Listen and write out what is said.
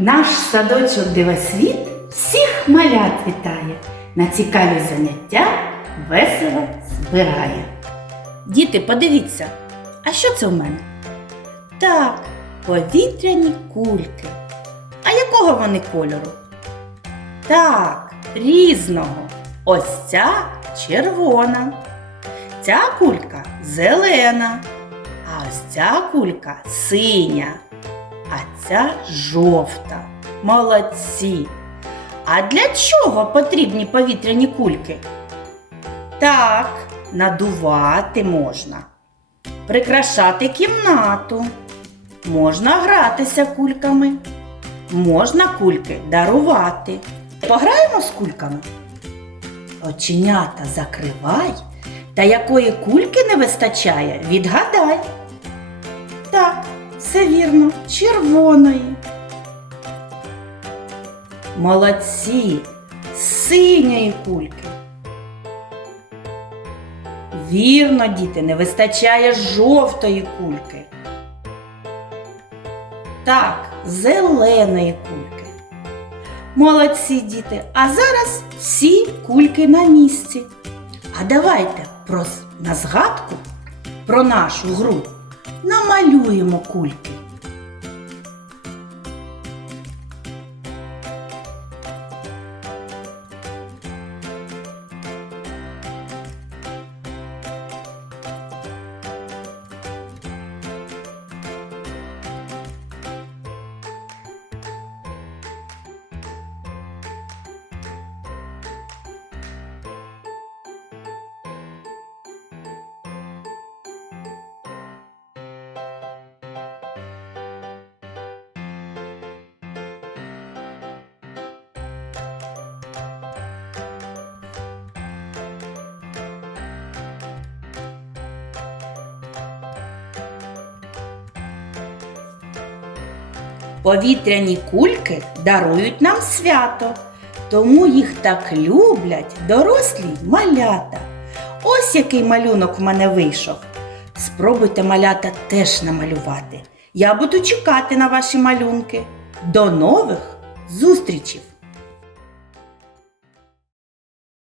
Наш садочок дивосвіт всіх малят вітає, на цікаві заняття весело збирає. Діти, подивіться, а що це в мене? Так, повітряні кульки. А якого вони кольору? Так, різного. Ось ця червона. Ця кулька зелена. А ось ця кулька синя. А ця жовта. Молодці. А для чого потрібні повітряні кульки? Так, надувати можна. Прикрашати кімнату. Можна гратися кульками. Можна кульки дарувати. Пограємо з кульками. Оченята закривай, та якої кульки не вистачає, відгадай. Все вірно, червоної. Молодці, синьої кульки. Вірно, діти, не вистачає жовтої кульки. Так, зеленої кульки. Молодці діти, а зараз всі кульки на місці. А давайте про, на згадку про нашу гру намалюємо кульки. Повітряні кульки дарують нам свято, тому їх так люблять дорослі малята. Ось який малюнок в мене вийшов. Спробуйте малята теж намалювати. Я буду чекати на ваші малюнки. До нових зустрічей!